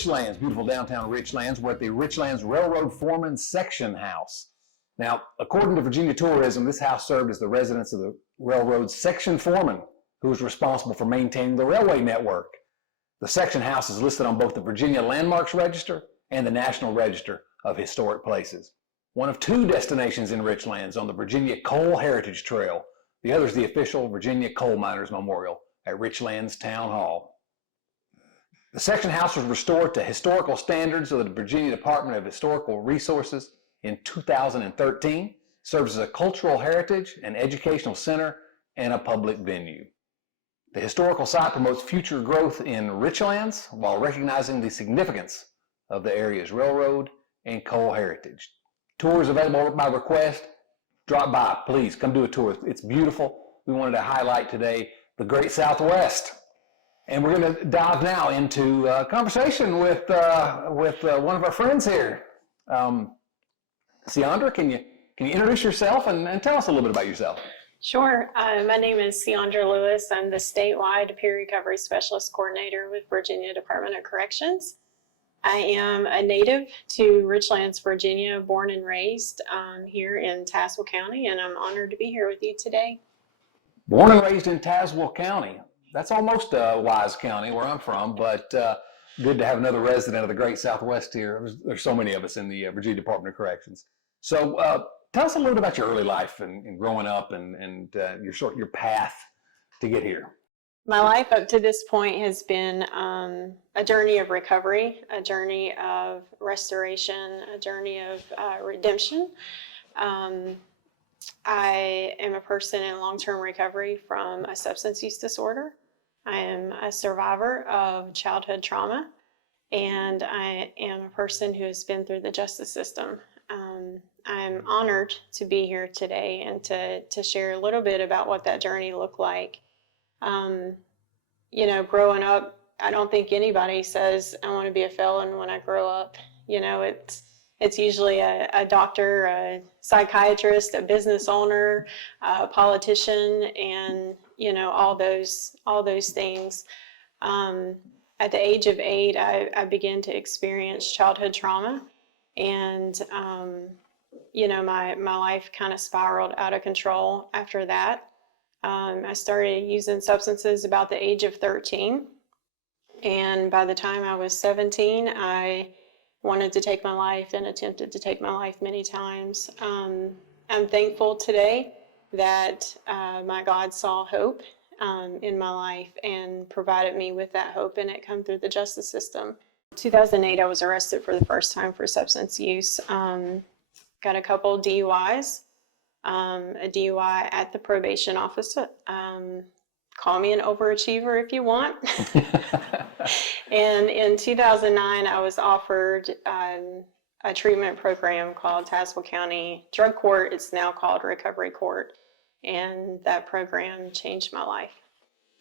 Richlands, beautiful downtown Richlands. We're at the Richlands Railroad Foreman Section House. Now, according to Virginia Tourism, this house served as the residence of the railroad's section foreman, who was responsible for maintaining the railway network. The section house is listed on both the Virginia Landmarks Register and the National Register of Historic Places. One of two destinations in Richlands on the Virginia Coal Heritage Trail. The other is the official Virginia Coal Miners Memorial at Richlands Town Hall. The section house was restored to historical standards of the Virginia Department of Historical Resources in 2013, serves as a cultural heritage, an educational center, and a public venue. The historical site promotes future growth in Richlands while recognizing the significance of the area's railroad and coal heritage. Tours available by request. Drop by, please, come do a tour. It's beautiful. We wanted to highlight today the Great Southwest. And we're going to dive now into a conversation with one of our friends here. SiAndras, can you introduce yourself and tell us a little bit about yourself? Sure. My name is SiAndras Lewis. I'm the statewide peer recovery specialist coordinator with Virginia Department of Corrections. I am a native to Richlands, Virginia, born and raised here in Tazewell County, and I'm honored to be here with you today. Born and raised in Tazewell County. That's almost Wise County, where I'm from, but good to have another resident of the Great Southwest here. There's so many of us in the Virginia Department of Corrections. So tell us a little bit about your early life and growing up and your path to get here. My life up to this point has been a journey of recovery, a journey of restoration, a journey of redemption. I am a person in long-term recovery from a substance use disorder. I am a survivor of childhood trauma, and I am a person who has been through the justice system. I'm honored to be here today and to share a little bit about what that journey looked like. You know, growing up, I don't think anybody says, I want to be a felon when I grow up. You know, it's usually a doctor, a psychiatrist, a business owner, a politician, and, you know, all those things. At the age of 8, I began to experience childhood trauma, and, you know, my life kind of spiraled out of control after that. I started using substances about the age of 13, and by the time I was 17, I wanted to take my life and attempted to take my life many times. I'm thankful today that my God saw hope in my life and provided me with that hope, and it come through the justice system. 2008, I was arrested for the first time for substance use. Got a couple DUIs. A DUI at the probation office. Call me an overachiever if you want. And in 2009, I was offered a treatment program called Tazewell County Drug Court. It's now called Recovery Court, and that program changed my life.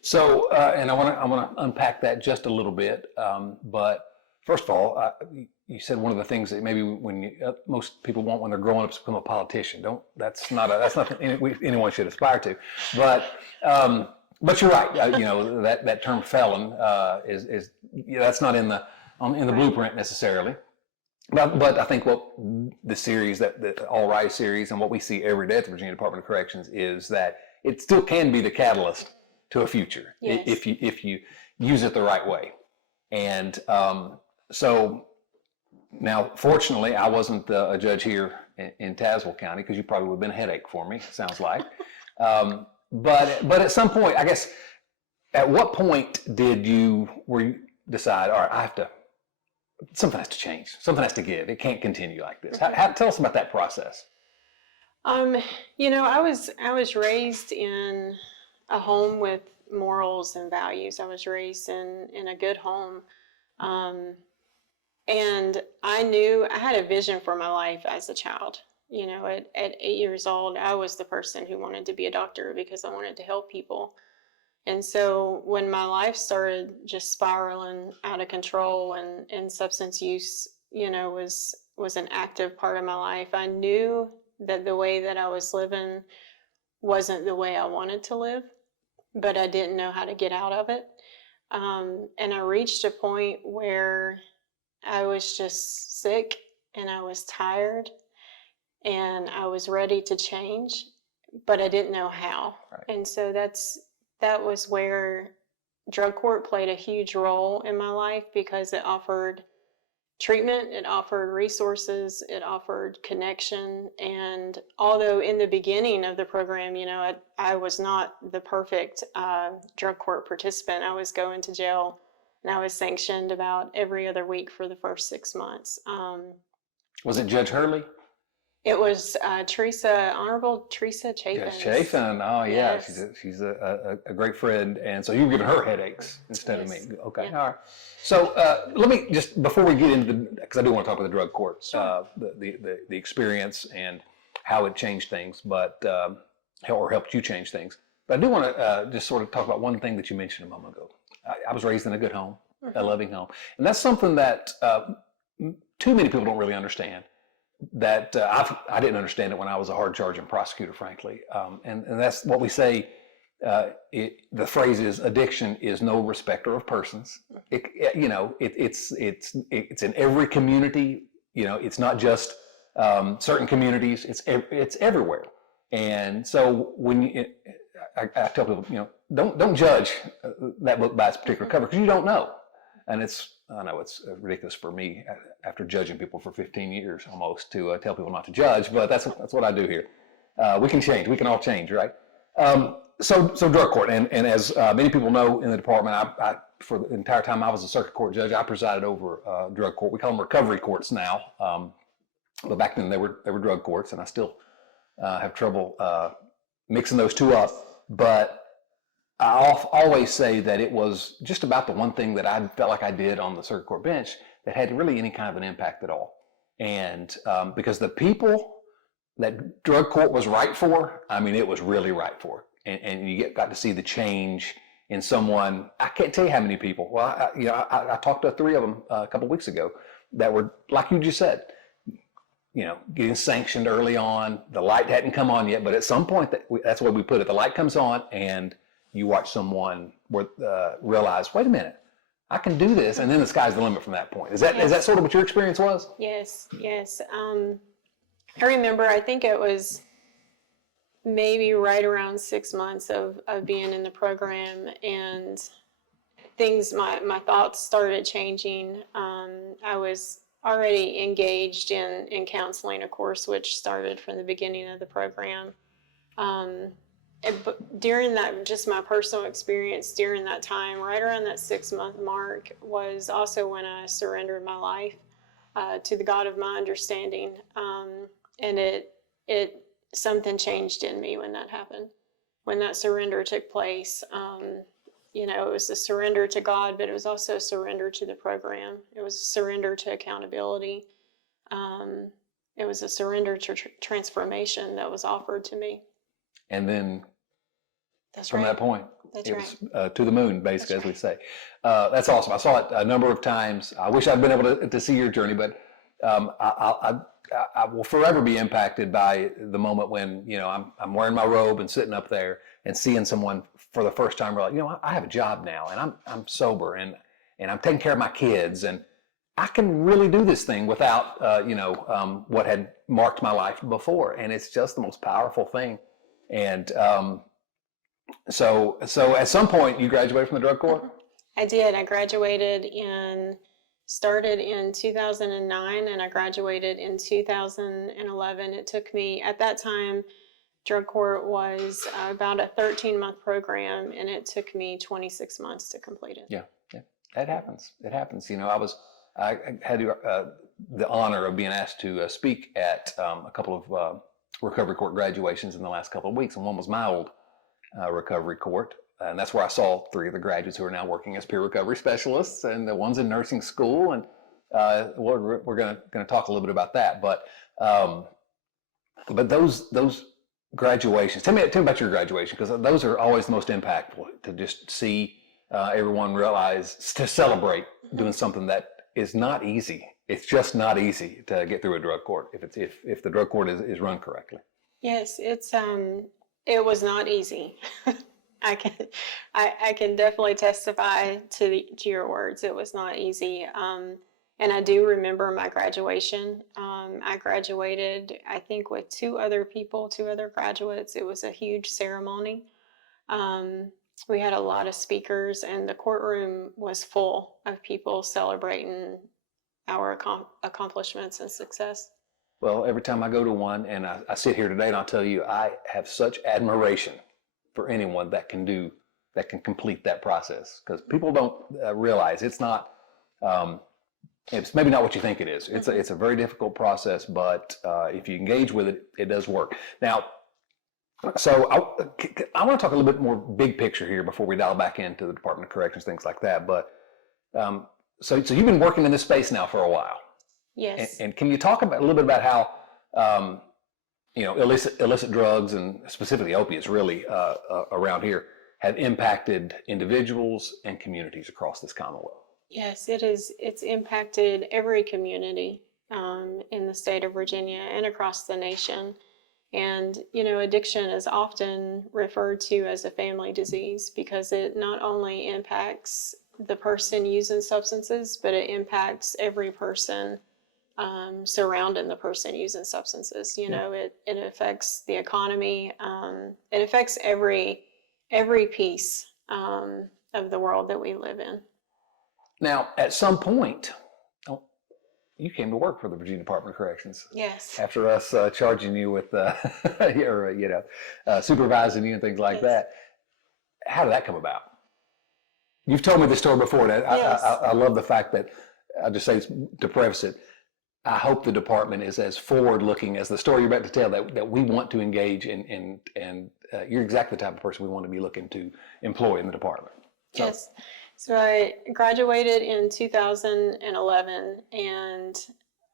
So, and I want to unpack that just a little bit. But first of all, you said one of the things that maybe most people want when they're growing up is to become a politician. That's not anyone should aspire to. But you're right. You know, that term felon is that's not in the blueprint necessarily. But I think what the series, the All Right series, and what we see every day at the Virginia Department of Corrections is that it still can be the catalyst to a future. Yes. if you use it the right way. And so now, fortunately, I wasn't a judge here in Tazewell County, because you probably would have been a headache for me, sounds like. But at some point, I guess, at what point did you decide, all right, something has to change, something has to give, it can't continue like this? Tell us about that process. You know, I was raised in a home with morals and values. I was raised in a good home. And I knew I had a vision for my life as a child. You know, at 8 years old, I was the person who wanted to be a doctor because I wanted to help people. And so when my life started just spiraling out of control and substance use, you know, was an active part of my life, I knew that the way that I was living wasn't the way I wanted to live, but I didn't know how to get out of it. And I reached a point where I was just sick and I was tired and I was ready to change, but I didn't know how. Right. And so that was where drug court played a huge role in my life, because it offered treatment, it offered resources, it offered connection. And although in the beginning of the program, I was not the perfect drug court participant. I was going to jail and I was sanctioned about every other week for the first 6 months. Was it Judge Hurley? It was Honorable Teresa Chafin. Judge Chafin. Oh, yeah. Yes. She's a great friend. And so you were giving her headaches instead of me. Okay. Yeah. All right. So let me just, before we get into because I do want to talk about the drug court, Sure. the experience and how it changed things, but or helped you change things. But I do want to just sort of talk about one thing that you mentioned a moment ago. I was raised in a good home, a loving home. And that's something that too many people don't really understand. That I didn't understand it when I was a hard-charging prosecutor, frankly. And that's what we say. The phrase is, addiction is no respecter of persons. It's in every community. It's not just certain communities. It's everywhere. And so when I tell people, don't judge that book by its particular cover, because you don't know. And I know it's ridiculous for me after judging people for 15 years almost to tell people not to judge, but that's what I do here. We can change. We can all change, right? So drug court, and as many people know in the department, I for the entire time I was a circuit court judge, I presided over drug court. We call them recovery courts now, but back then they were drug courts, and I still have trouble mixing those two up. But I always say that it was just about the one thing that I felt like I did on the circuit court bench that had really any kind of an impact at all. And because the people that drug court was right for, I mean, it was really right for. And you got to see the change in someone. I can't tell you how many people. Well, I talked to 3 of them a couple of weeks ago that were, like you just said, getting sanctioned early on. The light hadn't come on yet, but at some point, that's the way we put it. The light comes on, and you watch someone realize, wait a minute, I can do this, and then the sky's the limit from that point. Is that sort of what your experience was? Yes. I remember, I think it was maybe right around 6 months of being in the program, and my thoughts started changing. I was already engaged in counseling, of course, which started from the beginning of the program. But during that, just my personal experience during that time, right around that 6-month mark, was also when I surrendered my life to the God of my understanding. And something changed in me when that happened. When that surrender took place, it was a surrender to God, but it was also a surrender to the program. It was a surrender to accountability. It was a surrender to transformation that was offered to me. And then from right. that point, That's it right. was to the moon, basically, That's as we say. That's awesome. I saw it a number of times. I wish I'd been able to see your journey, but I will forever be impacted by the moment when, I'm wearing my robe and sitting up there and seeing someone for the first time realize, I have a job now, and I'm sober, and I'm taking care of my kids, and I can really do this thing without, what had marked my life before. And it's just the most powerful thing. And so at some point you graduated from the drug court? I did. I started in 2009, and I graduated in 2011. It took me, at that time, drug court was about a 13-month program, and it took me 26 months to complete it. Yeah. That happens. It happens. I had the honor of being asked to speak at a couple of recovery court graduations in the last couple of weeks, and one was my old recovery court, and that's where I saw 3 of the graduates who are now working as peer recovery specialists, and the one's in nursing school, and we're going to talk a little bit about that. But those graduations, tell me about your graduation, because those are always the most impactful, to just see everyone realize, to celebrate doing something that is not easy. It's just not easy to get through a drug court if the drug court is run correctly. Yes, it was not easy. I can definitely testify to your words. It was not easy. And I do remember my graduation. I graduated, I think, with two other graduates. It was a huge ceremony. We had a lot of speakers, and the courtroom was full of people celebrating our accomplishments and success. Well, every time I go to one, and I sit here today, and I'll tell you, I have such admiration for anyone that can complete that process, because people don't realize it's not, it's maybe not what you think it is. It's a very difficult process, but if you engage with it, it does work. Now, so I want to talk a little bit more big picture here before we dial back into the Department of Corrections, things like that. But so you've been working in this space now for a while. Yes. And can you talk a little bit about how illicit drugs, and specifically opiates really around here, have impacted individuals and communities across this Commonwealth? Yes, it is. It's impacted every community in the state of Virginia and across the nation. And, addiction is often referred to as a family disease because it not only impacts the person using substances, but it impacts every person surrounding the person using substances. It affects the economy. It affects every piece of the world that we live in. Now, at some point, you came to work for the Virginia Department of Corrections. Yes. After us charging you with supervising you and things like that. How did that come about? You've told me this story before, and Yes. I love the fact that, I'll just say to preface it, I hope the department is as forward-looking as the story you're about to tell, that we want to engage in, and you're exactly the type of person we want to be looking to employ in the department. So. Yes. So I graduated in 2011, and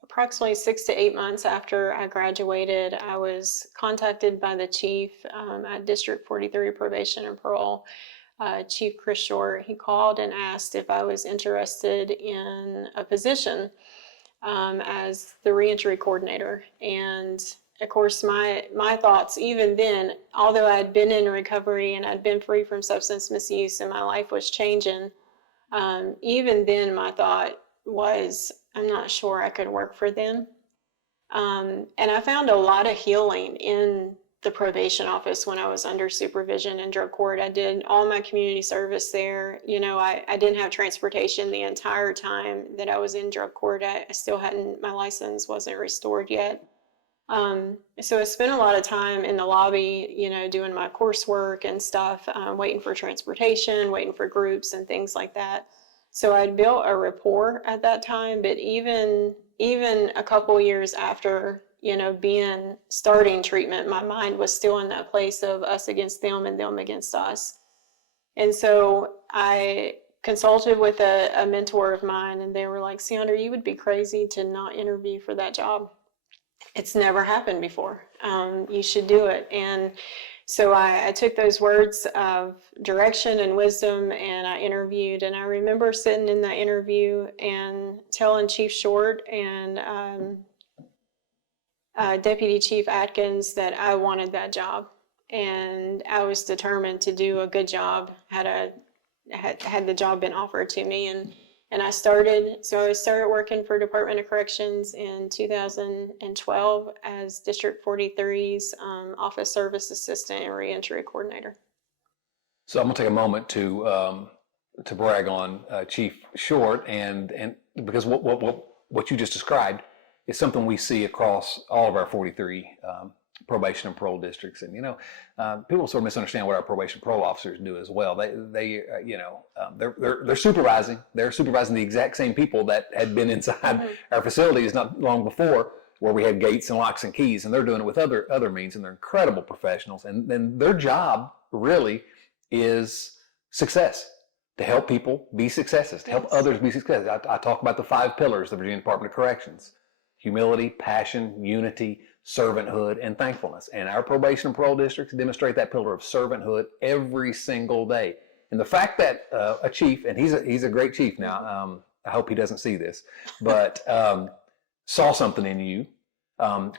approximately 6 to 8 months after I graduated, I was contacted by the chief at District 43 Probation and Parole, Chief Chris Short. He called and asked if I was interested in a position as the Reentry coordinator. And of course, my thoughts, even then, although I'd been in recovery and I'd been free from substance misuse and my life was changing, even then my thought was, I'm not sure I could work for them. And I found a lot of healing in the probation office when I was under supervision in drug court. I did all my community service there. I didn't have transportation the entire time that I was in drug court. I still my license wasn't restored yet. So I spent a lot of time in the lobby, doing my coursework and stuff, waiting for transportation, waiting for groups and things like that. So I'd built a rapport at that time, but even a couple years after, starting treatment, my mind was still in that place of us against them and them against us. And so I consulted with a mentor of mine, and they were like, SiAndras, you would be crazy to not interview for that job. It's never happened before. You should do it. And so I took those words of direction and wisdom, and I interviewed. And I remember sitting in that interview and telling Chief Short and Deputy Chief Atkins that I wanted that job. And I was determined to do a good job had the job been offered to me. And I started working for Department of Corrections in 2012 as District 43's Office Service Assistant and Reentry Coordinator. So I'm going to take a moment to brag on Chief Short, and because what you just described is something we see across all of our 43 probation and parole districts. And people sort of misunderstand what our probation parole officers do as well. They're supervising. They're supervising the exact same people that had been inside our facilities not long before, where we had gates and locks and keys, and they're doing it with other means, and they're incredible professionals. And then their job really is success, to help people be successes, to help others be successes. I talk about the 5 pillars of the Virginia Department of Corrections: humility, passion, unity, servanthood, and thankfulness. And our probation and parole districts demonstrate that pillar of servanthood every single day. And the fact that a chief, and he's a great chief now, I hope he doesn't see this, but saw something in you,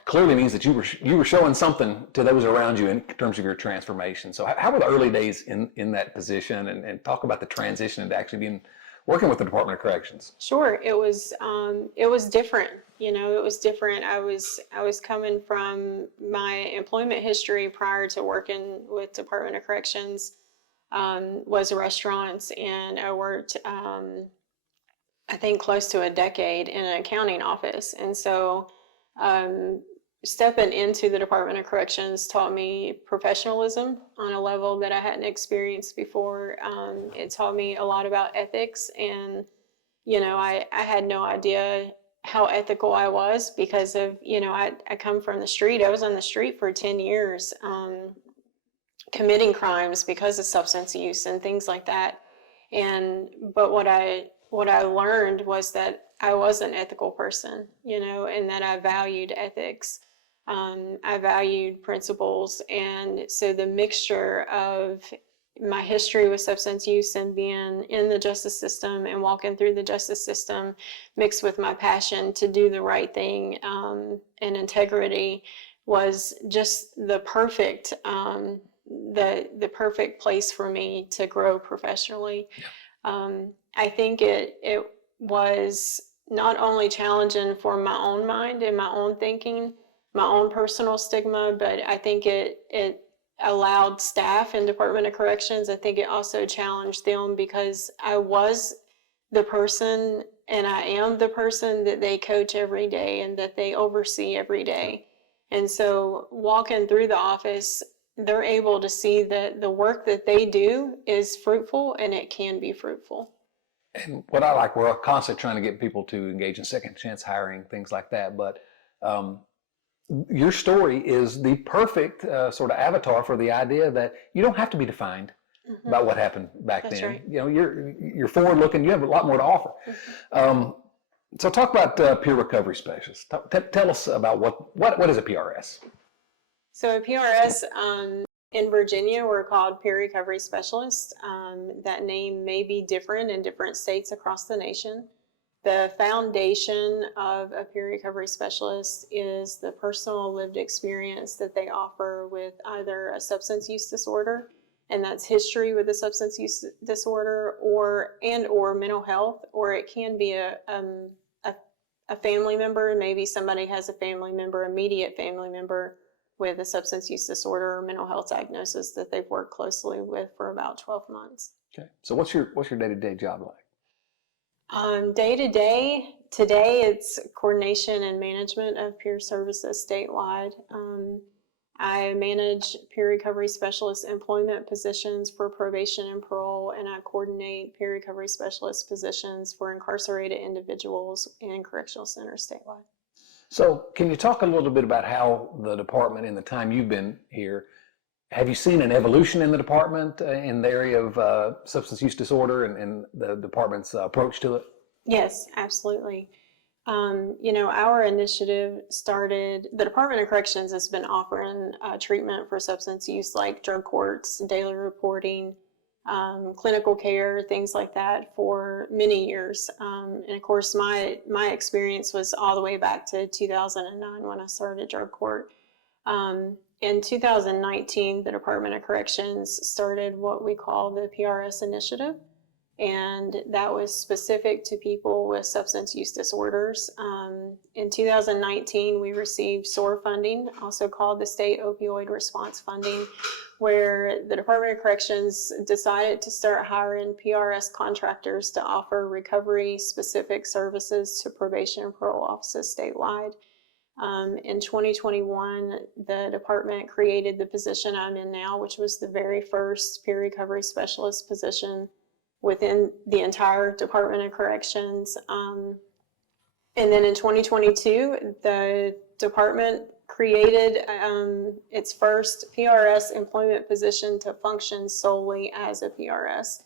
clearly means that you were showing something to those around you in terms of your transformation. So how were the early days in that position, and talk about the transition into actually being working with the Department of Corrections? Sure, it was different. You know, it was different. I was coming from my employment history prior to working with Department of Corrections, was restaurants, and I worked I think close to a decade in an accounting office. And so stepping into the Department of Corrections taught me professionalism on a level that I hadn't experienced before. It taught me a lot about ethics, and, you know, I had no idea how ethical I was because of, you know, I come from the street. I was on the street for 10 years, committing crimes because of substance use and things like that. But what I learned was that I was an ethical person, you know, and that I valued ethics. I valued principles. And so the mixture of my history with substance use and being in the justice system and walking through the justice system mixed with my passion to do the right thing, and integrity was just the perfect, the perfect place for me to grow professionally. I think it was not only challenging for my own mind and my own thinking, my own personal stigma, but I think it allowed staff in Department of Corrections. I think it also challenged them because I was the person and I am the person that they coach every day and that they oversee every day. And so walking through the office, they're able to see that the work that they do is fruitful and it can be fruitful. And what I like, we're constantly trying to get people to engage in second chance hiring, things like that. But your story is the perfect sort of avatar for the idea that you don't have to be defined about what happened back That's then. right. You know, you're forward looking. You have a lot more to offer. So talk about peer recovery specialists. Tell us about what is a PRS? So a PRS in Virginia, we're called peer recovery specialists. That name may be different in different states across the nation. The foundation of a peer recovery specialist is the personal lived experience that they offer with either a substance use disorder, and that's history with a substance use disorder, or mental health, or it can be a family member. Maybe somebody has a family member, immediate family member, with a substance use disorder or mental health diagnosis that they've worked closely with for about 12 months. Okay. So what's your day-to-day job like? Day to day, today it's coordination and management of peer services statewide. I manage peer recovery specialist employment positions for probation and parole, and I coordinate peer recovery specialist positions for incarcerated individuals in correctional centers statewide. So can you talk a little bit about how the department, in the time you've been here, have you seen an evolution in the department in the area of substance use disorder and the department's approach to it? Yes, absolutely. You know, our initiative started, the Department of Corrections has been offering treatment for substance use, like drug courts, daily reporting, clinical care, things like that, for many years. And of course, my experience was all the way back to 2009 when I started drug court. In 2019, the Department of Corrections started what we call the PRS initiative, and that was specific to people with substance use disorders. In 2019, we received SOAR funding, also called the State Opioid Response Funding, where the Department of Corrections decided to start hiring PRS contractors to offer recovery-specific services to probation and parole offices statewide. In 2021, the department created the position I'm in now, which was the very first peer recovery specialist position within the entire Department of Corrections. And then in 2022, the department created its first PRS employment position to function solely as a PRS.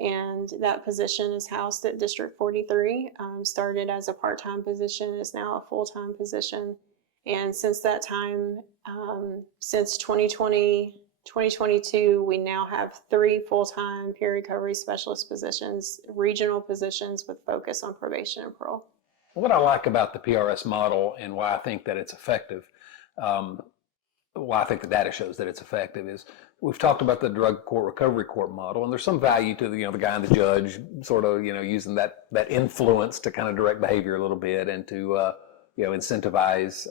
And that position is housed at District 43, started as a part-time position, is now a full-time position. And since that time, since 2022, we now have 3 full-time peer recovery specialist positions, regional positions with focus on probation and parole. What I like about the PRS model and why I think that it's effective, why I think the data shows that it's effective is we've talked about the drug court recovery court model, and there's some value to the guy and the judge sort of using that influence to kind of direct behavior a little bit and to incentivize.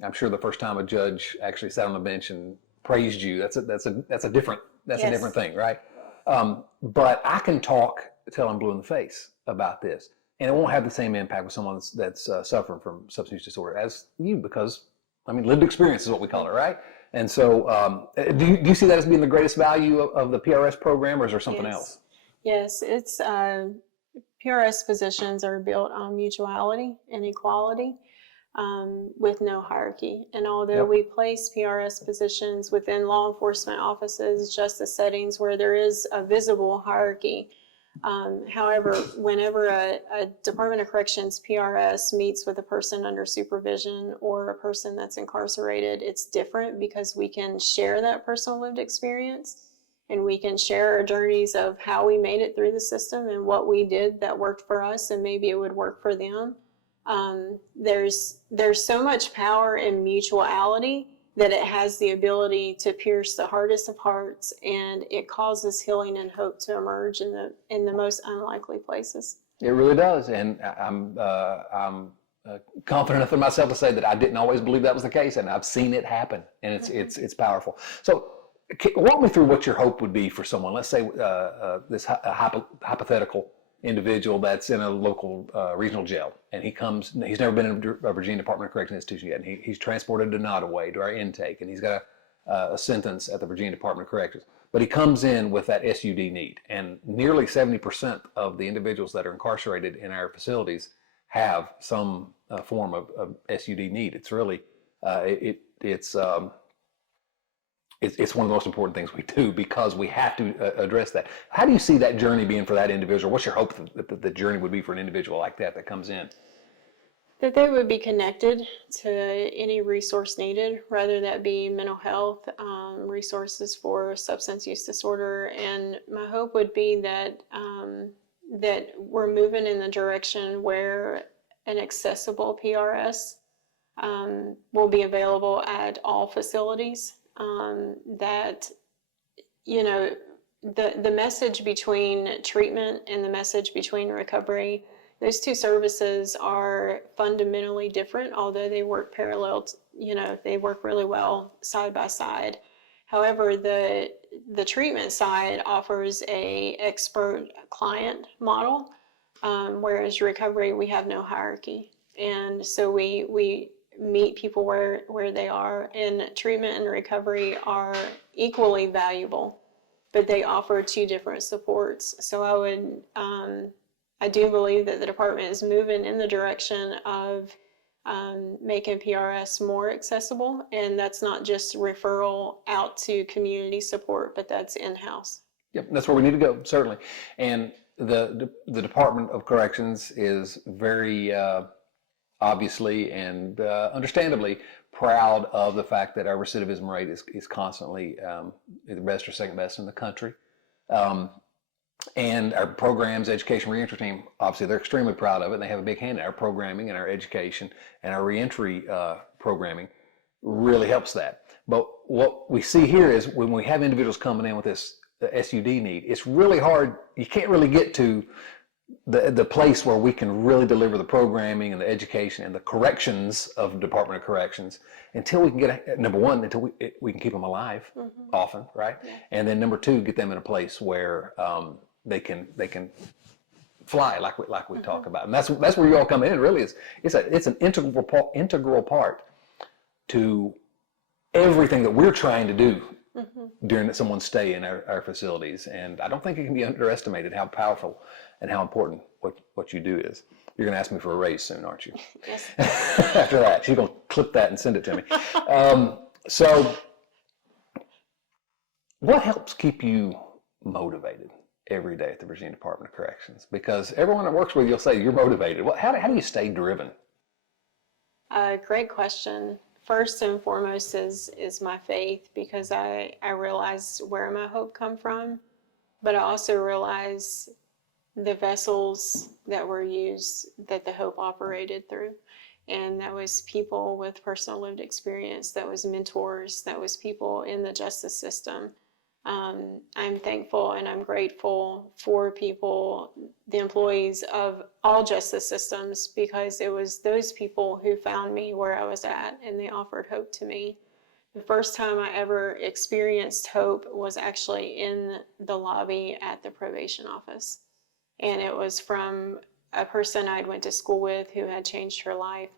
I'm sure the first time a judge actually sat on the bench and praised you, that's a different thing, right? But I can talk till I'm blue in the face about this, and it won't have the same impact with someone that's suffering from substance use disorder as you, because lived experience is what we call it, right? And so, do you see that as being the greatest value of the PRS program, or is there something else? Yes, it's PRS positions are built on mutuality and equality, with no hierarchy. And although we place PRS positions within law enforcement offices, justice settings where there is a visible hierarchy, however, whenever a Department of Corrections PRS meets with a person under supervision or a person that's incarcerated, it's different because we can share that personal lived experience, and we can share our journeys of how we made it through the system and what we did that worked for us, and maybe it would work for them. There's so much power in mutuality that it has the ability to pierce the hardest of hearts, and it causes healing and hope to emerge in the most unlikely places. It really does, and I'm confident enough in myself to say that I didn't always believe that was the case, and I've seen it happen, and it's powerful. So, walk me through what your hope would be for someone. Let's say this hypothetical individual that's in a local regional jail, and he's never been in a Virginia Department of Corrections institution yet, and he's transported to Nottoway to our intake, and he's got a sentence at the Virginia Department of Corrections, but he comes in with that SUD need, and nearly 70% of the individuals that are incarcerated in our facilities have some form of SUD need. It's really it's one of the most important things we do, because we have to address that. How do you see that journey being for that individual? What's your hope that the journey would be for an individual like that comes in? That they would be connected to any resource needed, whether that be mental health, resources for substance use disorder. And my hope would be that that we're moving in the direction where an accessible PRS will be available at all facilities. That, the message between treatment and the message between recovery, those two services are fundamentally different, although they work parallel, they work really well side by side. However, the treatment side offers a expert client model, whereas recovery, we have no hierarchy. And so we meet people where they are, and treatment and recovery are equally valuable, but they offer two different supports. So I do believe that the department is moving in the direction of making PRS more accessible, and that's not just referral out to community support, but that's in-house. Yep, that's where we need to go, certainly. And the Department of Corrections is very obviously and understandably proud of the fact that our recidivism rate is constantly either best or second best in the country. And our programs, education reentry team, obviously they're extremely proud of it, and they have a big hand in our programming and our education, and our reentry programming really helps that. But what we see here is when we have individuals coming in with this SUD need, it's really hard. You can't really get to the place where we can really deliver the programming and the education and the corrections of the Department of Corrections until we can get, number one, until we can keep them alive often, right? Yeah. And then number two, get them in a place where they can fly like we talk about. And that's where you all come in. Really, it's an integral part to everything that we're trying to do during someone's stay in our facilities. And I don't think it can be underestimated how powerful and how important what you do is. You're going to ask me for a raise soon, aren't you? Yes. After that, she's going to clip that and send it to me. So what helps keep you motivated every day at the Virginia Department of Corrections? Because everyone that works with you will say you're motivated. How do you stay driven? Great question. First and foremost is my faith, because I realize where my hope come from, but I also realize the vessels that were used that the hope operated through. And that was people with personal lived experience, that was mentors, that was people in the justice system. I'm thankful and I'm grateful for people, the employees of all justice systems, because it was those people who found me where I was at and they offered hope to me. The first time I ever experienced hope was actually in the lobby at the probation office. And it was from a person I'd went to school with who had changed her life.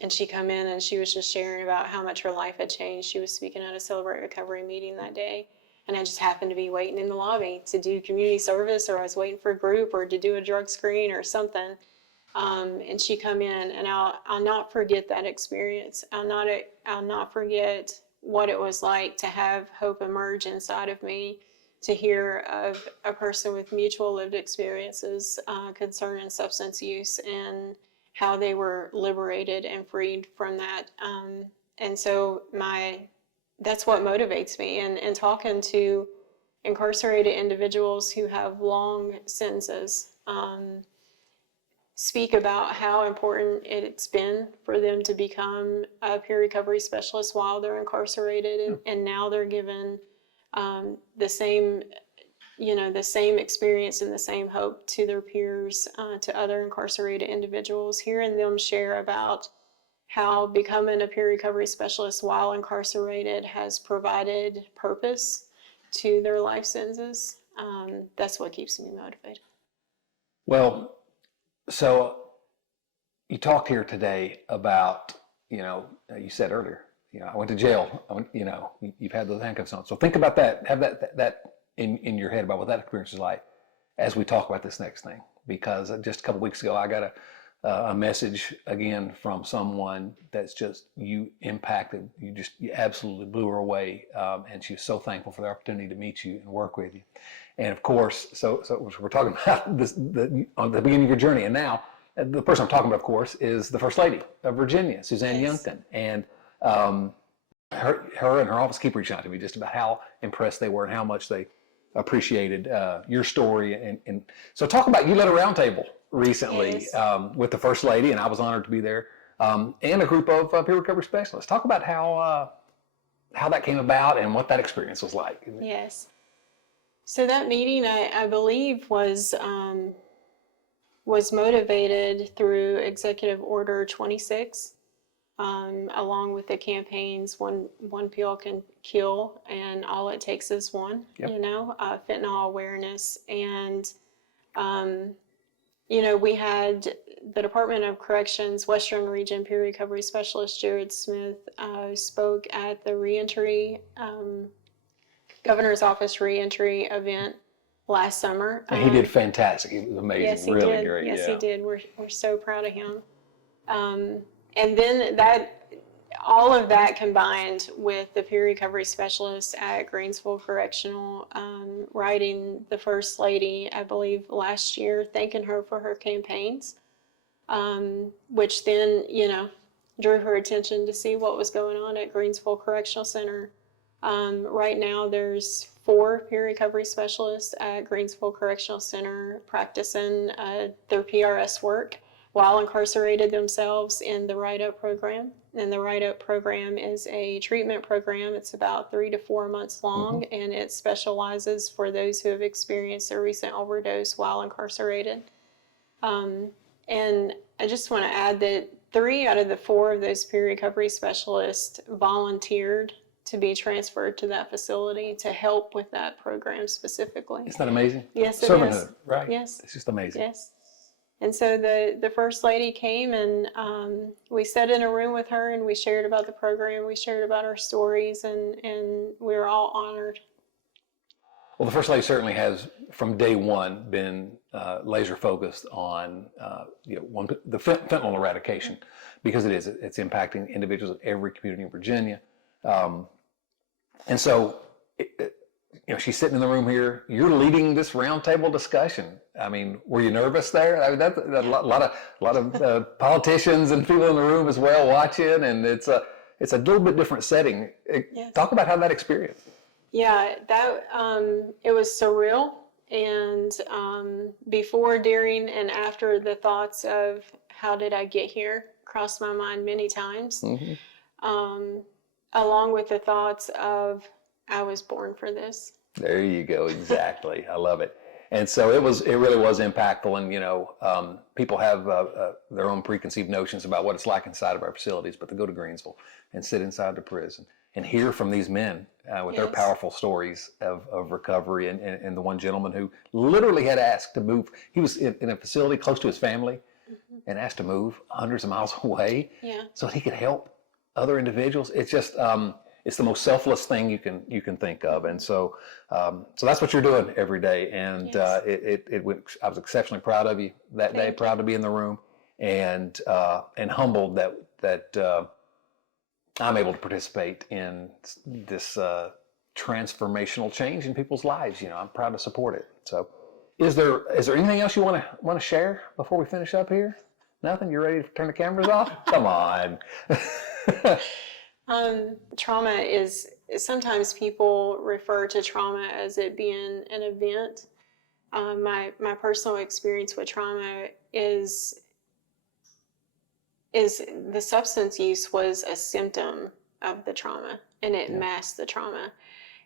And she come in and she was just sharing about how much her life had changed. She was speaking at a Celebrate Recovery meeting that day. And I just happened to be waiting in the lobby to do community service, or I was waiting for a group or to do a drug screen or something. And she come in, and I'll not forget that experience. I'll not forget what it was like to have hope emerge inside of me, to hear of a person with mutual lived experiences concerning substance use and how they were liberated and freed from that. And so that's what motivates me. And talking to incarcerated individuals who have long sentences, speak about how important it's been for them to become a peer recovery specialist while they're incarcerated, and now they're given the same experience and the same hope to their peers, to other incarcerated individuals. Hearing them share about how becoming a peer recovery specialist while incarcerated has provided purpose to their life sentences, that's what keeps me motivated. Well, so you talked here today about, you said earlier, I went to jail. You've had those handcuffs on. So think about that. Have that in your head about what that experience is like as we talk about this next thing. Because just a couple weeks ago, I got a message again from someone that's just you impacted. You absolutely blew her away, and she was so thankful for the opportunity to meet you and work with you. And of course, so we're talking about this on the beginning of your journey, and now the person I'm talking about, of course, is the First Lady of Virginia, Suzanne Yes. Youngton, and her and her office keep reaching out to me just about how impressed they were and how much they appreciated your story. And so talk about, you led a roundtable recently. Yes. With the First Lady, and I was honored to be there, and a group of peer recovery specialists. Talk about how that came about and what that experience was like. Yes. So that meeting, I believe, was motivated through Executive Order 26, along with the campaigns, one pill can kill, and all it takes is one. Yep. Fentanyl awareness. And we had the Department of Corrections Western Region Peer Recovery Specialist Jared Smith spoke at the Reentry Governor's Office Reentry event last summer. And he did fantastic. He was amazing. Yes, he really did. great. Yes, yeah. he did. We're so proud of him. And then all of that combined with the peer recovery specialists at Greensville Correctional, writing the First Lady, I believe, last year, thanking her for her campaigns, which then, drew her attention to see what was going on at Greensville Correctional Center. Right now, there's 4 peer recovery specialists at Greensville Correctional Center practicing their PRS work while incarcerated themselves in the Write Up program. And the Write Up program is a treatment program. It's about 3 to 4 months long, and it specializes for those who have experienced a recent overdose while incarcerated. And I just want to add that 3 out of the 4 of those peer recovery specialists volunteered to be transferred to that facility to help with that program specifically. Isn't that amazing? Yes, it Servanthood, is. right? Yes. It's just amazing. Yes. And so the First Lady came, and we sat in a room with her, and we shared about the program, we shared about our stories, and we were all honored. Well, the First Lady certainly has, from day one, been laser focused on the fentanyl eradication, because it's impacting individuals in every community in Virginia. And so, she's sitting in the room here. You're leading this roundtable discussion. I mean, were you nervous there? I mean, that's a lot of politicians and people in the room as well watching, and it's a little bit different setting. Yes. Talk about how that experience. Yeah, it was surreal, and before, during, and after the thoughts of how did I get here? crossed my mind many times, Mm-hmm. along with the thoughts of, I was born for this. There you go. Exactly. I love it. And so it really was impactful. And, people have their own preconceived notions about what it's like inside of our facilities, but to go to Greensville and sit inside the prison and hear from these men with their Yes. powerful stories of recovery. And the one gentleman who literally had asked to move, he was in a facility close to his family and asked to move hundreds of miles away Yeah. so he could help other individuals. It's just, it's the most selfless thing you can think of. And so that's what you're doing every day. And Yes. I was exceptionally proud of you that day, Thank proud to be in the room, and humbled that I'm able to participate in this transformational change in people's lives. I'm proud to support it. So is there anything else you want to share before we finish up here? Nothing? You ready to turn the cameras off? Come on. Trauma is, sometimes people refer to trauma as it being an event. My personal experience with trauma is the substance use was a symptom of the trauma, and it masked the trauma.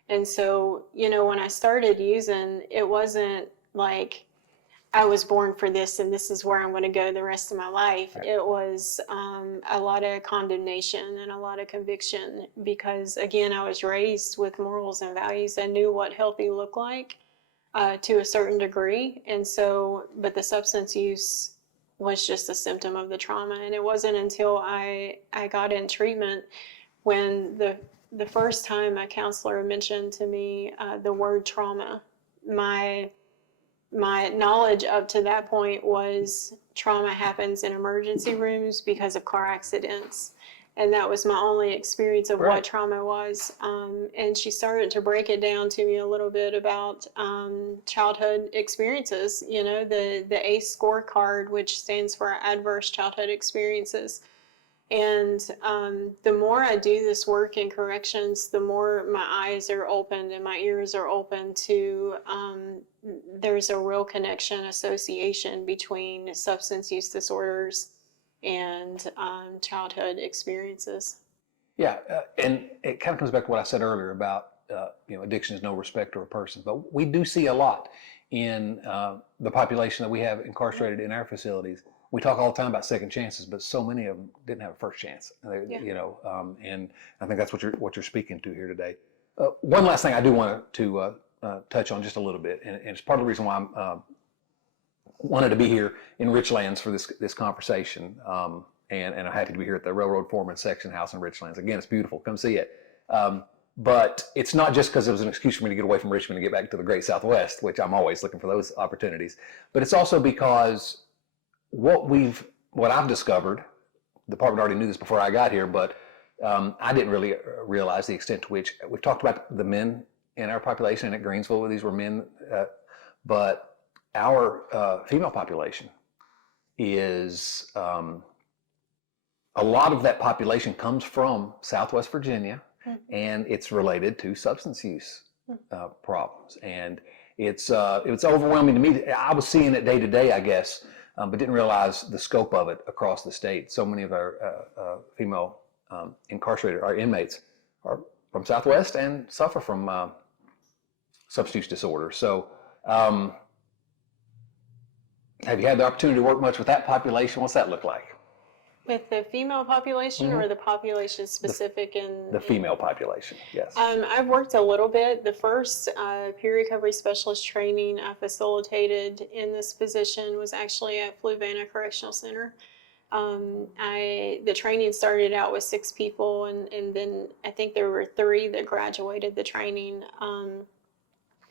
And so, when I started using, it wasn't like I was born for this and this is where I'm going to go the rest of my life. Right. It was a lot of condemnation and a lot of conviction because, again, I was raised with morals and values. I knew what healthy looked like to a certain degree. And so, but the substance use was just a symptom of the trauma. And it wasn't until I got in treatment when the first time a counselor mentioned to me the word trauma. My knowledge up to that point was trauma happens in emergency rooms because of car accidents. And that was my only experience of Right. what trauma was. And she started to break it down to me a little bit about childhood experiences, the ACE scorecard, which stands for Adverse Childhood Experiences. And the more I do this work in corrections, the more my eyes are opened and my ears are open to there's a real connection, association between substance use disorders and childhood experiences. Yeah, and it kind of comes back to what I said earlier about addiction is no respect of a person. But we do see a lot in the population that we have incarcerated in our facilities. We talk all the time about second chances, but so many of them didn't have a first chance. And I think that's what you're speaking to here today. One last thing I do want to touch on just a little bit, and it's part of the reason why I'm wanted to be here in Richlands for this conversation. And I'm happy to be here at the Railroad Foreman Section House in Richlands. Again, it's beautiful. Come see it. But it's not just because it was an excuse for me to get away from Richmond and get back to the Great Southwest, which I'm always looking for those opportunities. But it's also because what I've discovered, the department already knew this before I got here, but I didn't really realize the extent to which we've talked about the men in our population, and at Greensville, these were men, but our female population is, a lot of that population comes from Southwest Virginia, and it's related to substance use problems. And it's overwhelming to me. I was seeing it day to day, I guess, but didn't realize the scope of it across the state. So many of our female incarcerated, our inmates, are from Southwest and suffer from substance use disorder. So have you had the opportunity to work much with that population? What's that look like? With the female population or the population specific The female population, yes. I've worked a little bit. The first peer recovery specialist training I facilitated in this position was actually at Fluvanna Correctional Center. The training started out with 6 people, and then I think there were 3 that graduated the training.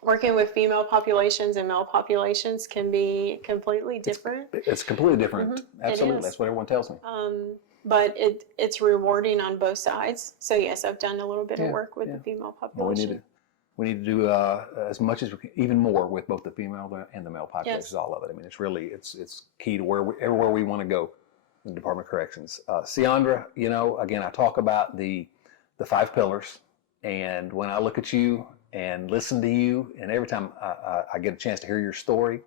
Working with female populations and male populations can be completely different. It's completely different. Absolutely. That's what everyone tells me. But it's rewarding on both sides. So yes, I've done a little bit of work with the female population. Well, we need to do as much as we can, even more with both the female and the male populations, all of it. I mean, it's key to everywhere we want to go in the Department of Corrections. SiAndras, again, I talk about the 5 pillars, and when I look at you and listen to you, and every time I get a chance to hear your story,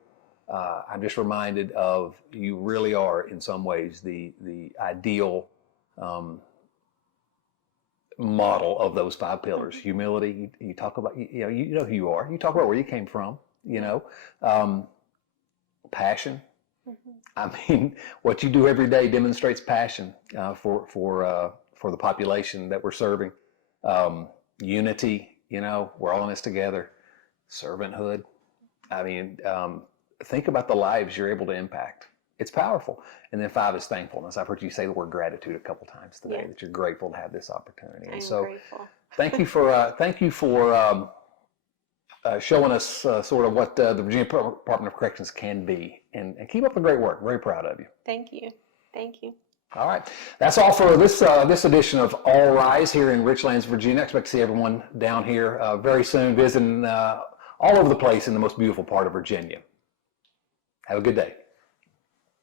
I'm just reminded of you really are in some ways the ideal model of those 5 pillars. Humility. You talk about you know who you are. You talk about where you came from. Passion. I mean, what you do every day demonstrates passion for the population that we're serving. Unity. We're all in this together. Servanthood. I mean, think about the lives you're able to impact. It's powerful. And then 5 is thankfulness. I've heard you say the word gratitude a couple times today, that you're grateful to have this opportunity. And so grateful. thank you for showing us sort of what the Virginia Department of Corrections can be. And keep up the great work. Very proud of you. Thank you. Thank you. All right. That's all for this edition of All Rise here in Richlands, Virginia. I expect to see everyone down here very soon, visiting all over the place in the most beautiful part of Virginia. Have a good day.